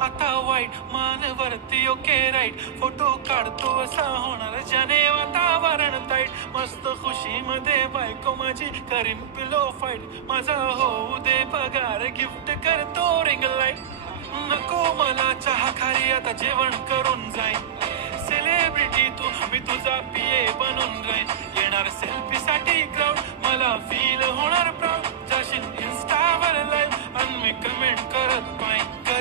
आता वाईट मान वरती ओके राईट फोटो काढतो असा होणार ज्याने वातावरण ताईट मस्त खुशी मध्ये बायको माझी करीन पिलो फाईट माझा होऊ दे पगार गिफ्ट करतो रिंग लाईट नको मला चहा खाली आता जेवण करून जाईन सेलिब्रिटी तू मी तुझा पीए बनून राहीन येणार सेल्फी साठी क्राऊड मला फील होणार प्राऊड जाशील इन्स्टावर लाईव्ह आणि मी कमेंट करत पाहिजे